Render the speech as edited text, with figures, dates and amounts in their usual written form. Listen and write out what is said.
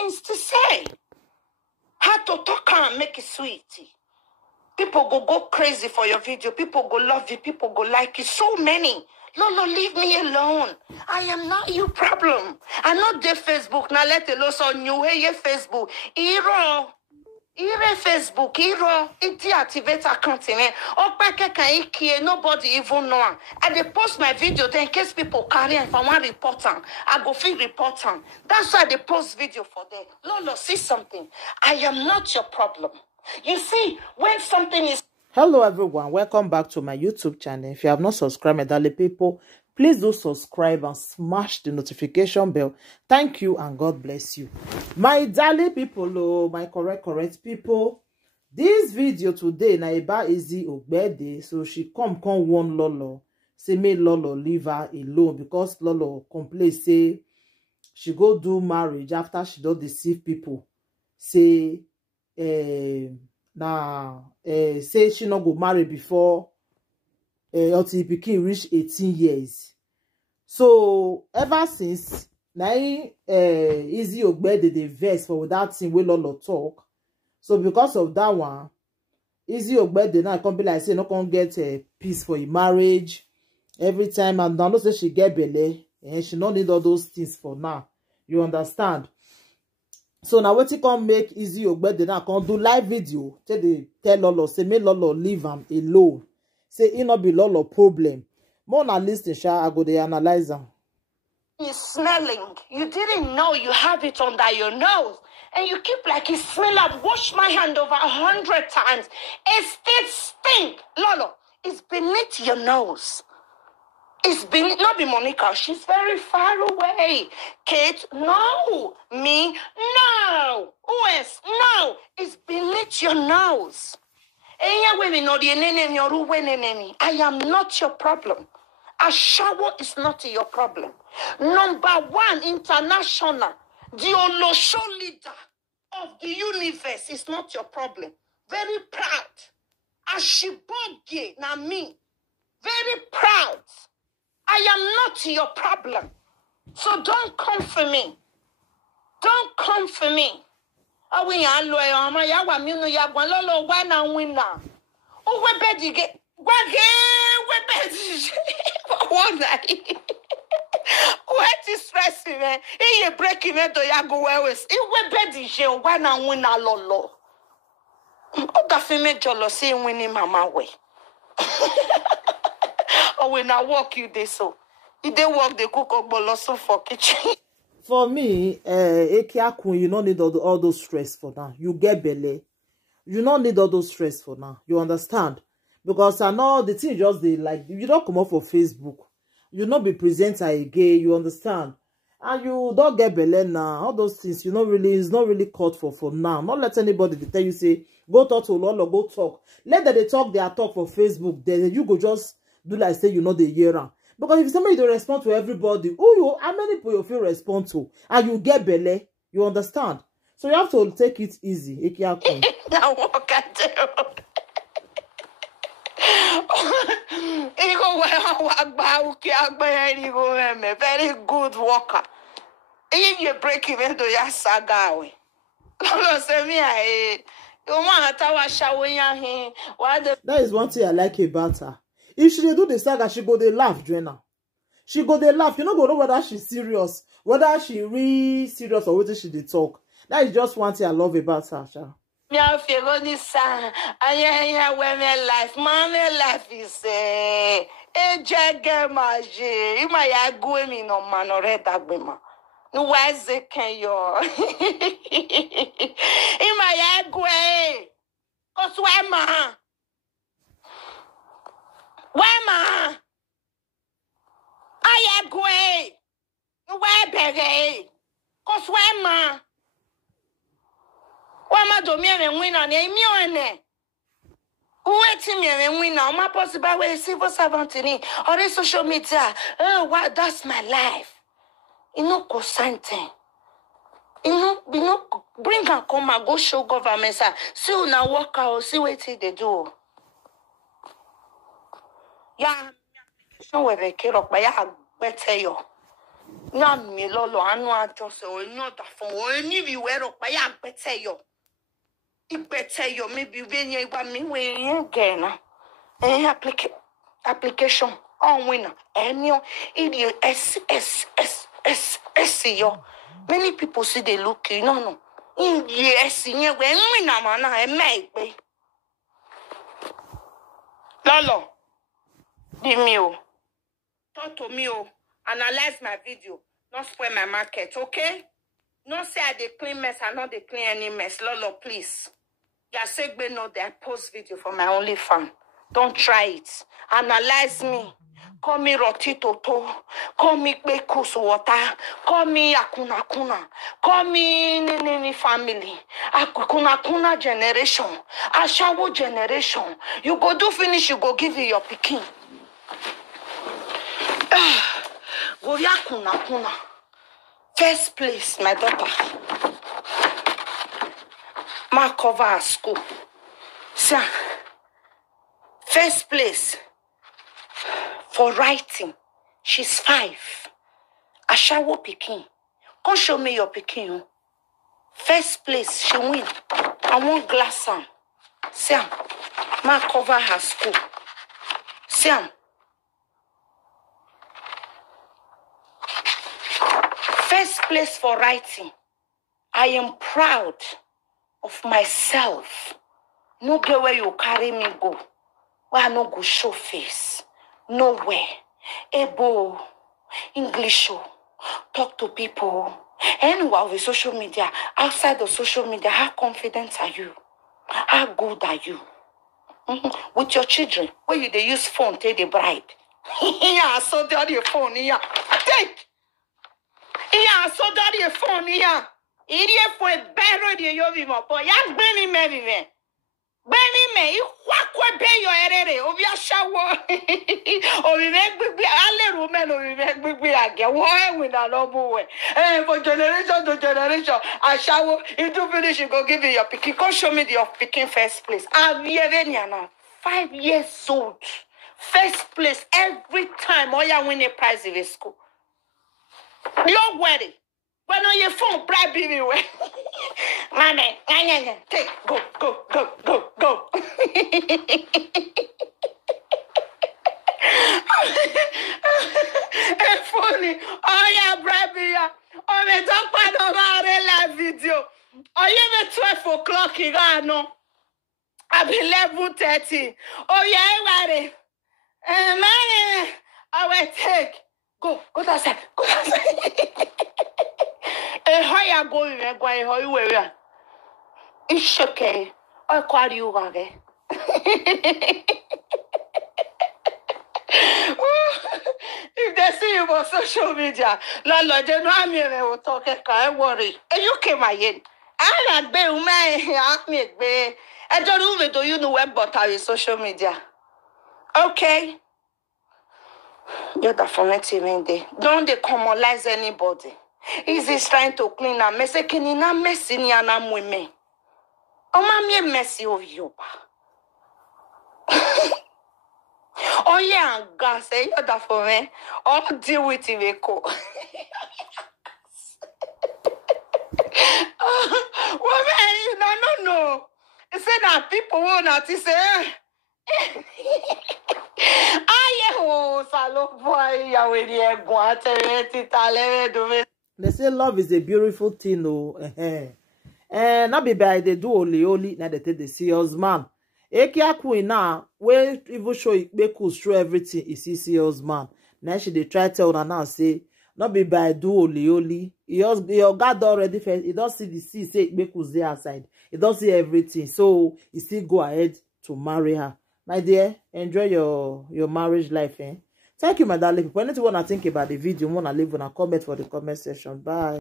things to say. How to talk and make it sweet. People go crazy for your video. People go love you. People go like you. So many. Lolo, leave me alone. I am not your problem. I'm not the Facebook. Now let alone so new hey Facebook. Ire Facebook, it deactivate account. Nobody even know. I dey post my video then in case people carry and if I want report them, I go feel report them. That's why they post video for them. Lolo, see something. I am not your problem. You see, when something is... Hello everyone, welcome back to my YouTube channel. If you have not subscribed, my darling people, please do subscribe and smash the notification bell. Thank you and God bless you. My darling people, oh, my correct people. This video today na about Izzy Ogbede. So she come warn Lolo. Say make Lolo leave her alone because Lolo complain say she go do marriage after she don't deceive people. Say say she not go marry before until pikin reach 18 years. So ever since now Izzy Ogbede the verse for that thing wey Lolo talk. So because of that one, Izzy Ogbede now come be like say no can get peace for a marriage every time, and now say she get belle and she don't need all those things for now. You understand? So now wetin come make Izzy Ogbede now come do live video tell Lolo say make Lolo leave am alone. Say it not be Lolo problem. More na listen, sha, I go dey analyze am. You're smelling. You didn't know you have it under your nose. And you keep like you smell. I've washed my hand over 100 times. It still stink. Lolo, it's beneath your nose. It's beneath, not be Monica. She's very far away. Kate, no. Me, no. Wes, no. It's beneath your nose. I am not your problem. A shower is not your problem. Number one, international, the Olosho leader of the universe is not your problem. Very proud. Ashiboge, na me. Very proud. I am not your problem. So don't come for me. Don't come for me. We are loyal. My yawa minu yagwan lolo wana winna. Oh, we bedi get. We bedi. What is stressing me? You breaking me to yago wewes. We bedi je wana winna lolo. Oda fime jolo say winning mama way. Or when I walk you they so. If they walk they cook up boloso for kitchen. For me, you don't need all those stress for now. You get belly. You don't need all those stress for now. You understand? Because I know the thing just they like you don't come up for Facebook. You not be presenter again. You understand? And you don't get belly now. All those things you know really it's not really caught for now. Not let anybody tell you say go talk to Lolo, go talk. Let them they talk their talk for Facebook. Then you go just do like say you know the year round. Because if somebody don't respond to everybody, how many people you feel respond to? And you get belly, you understand? So you have to take it easy. Now what I do? Very good worker. If you break even to your saga way. That is one thing I like about her. If she do the saga, she go dey laugh, Joanna. She go dey laugh. You no go know whether she's serious, whether she really serious or whether she dey talk. That is just one thing I love about her, Sha. Yeah, if you go this song, and women life, mommy life is a jagger magic. You might go me no man or red agbema. No wise can you? You might go, cause why ma? Where ma? I am going. Where baby? Cause where ma? Where ma do me and win on a million? Waiting me and win on my possible way civil servant or a social media. Oh, what that's my life. You know, consenting. You know, bring her come and go show government. See you now work out, see what they do. Yeah, show where they care of by a better you. Nyam me lolo anu atose o nyo da fon o ni bi wero pa ya gbete yo. Igbete yo maybe we nya igba mi we yen na. Application on winner. Enyo idio S yo. Many people see they look you no. Yes, nya we winner mana e me. Lolo. Di me o. Talk to me o. Analyze my video. Not spoil my market, okay? Not say I dey clean mess, I not dey clean any mess. Lolo, please. Ya segbe know that I post video for my only fan. Don't try it. Analyze me. Call me Roti Toto. Call me Bekus Water. Call me Akuna Kuna. Call me Nini family. Akuna Kuna generation. Ashawo generation. You go do finish, you go give you your pikin. Go Yakuna Kuna. First place, my daughter. Ma cover her school. Sir. First place for writing. She's 5. Ashawo pikin. Come show me your pikin. First place, she win. I want glass am. Sam, ma cover her school. Sam. First place for writing. I am proud of myself. No get where you carry me go. Where I no go show face. Nowhere. Ebo. English. Talk to people. Anywhere with social media. Outside of social media. How confident are you? How good are you? With your children. Where you they use phone take the bribe. Yeah, so daddy your phone here. Take. Yeah, so daddy your phone here. Idiot for a barrel de yovimo. But ya Benny me. Benny me, you quack pay your error. Of your shower. Or we make big alle women or we make big again. Why with a noble way? And for generation to generation, I shower into finish you go give you your picking. Come show me your picking first place. I'm now 5 years old. First place every time. Oh, yeah, win a prize in school. You're wedding. When on your phone, bribe me away. Mommy, take, go. It's funny. Oh, yeah, bribe me. Oh, me don't find over live video. Oh, you be 12 o'clock, you got no. I'll be 11:30. Oh, yeah, ready. Man, I will take. Go outside. Go outside. How you going? How you wear? It's okay. I'll call you again. If they see you on social media, Lord, they know me will talk. Can't worry. You came again. I like be me. I don't know you know web but on social media. Okay. You're the formatting day. Don't they commonize anybody? Is he trying to clean a mess? Can you not mess in your name with me? Oh, mammy, messy of you. Oh, yeah, gas, you're the for me. I'll deal with it, Echo. Woman, no. You say that people won't not say. They say love is a beautiful thing, no. Not be by they do only now they take the serious man. Ekia queen now, where even show Bekus through everything is serious man. Now she they try tell her now say not be by do only. Your God already first. He don't see the sea say Bekus there outside. He don't see everything, so he still go ahead to marry her. My dear, enjoy your marriage life, eh? Thank you, my darling. If anything you want to think about the video, you want to leave a comment for the comment section. Bye.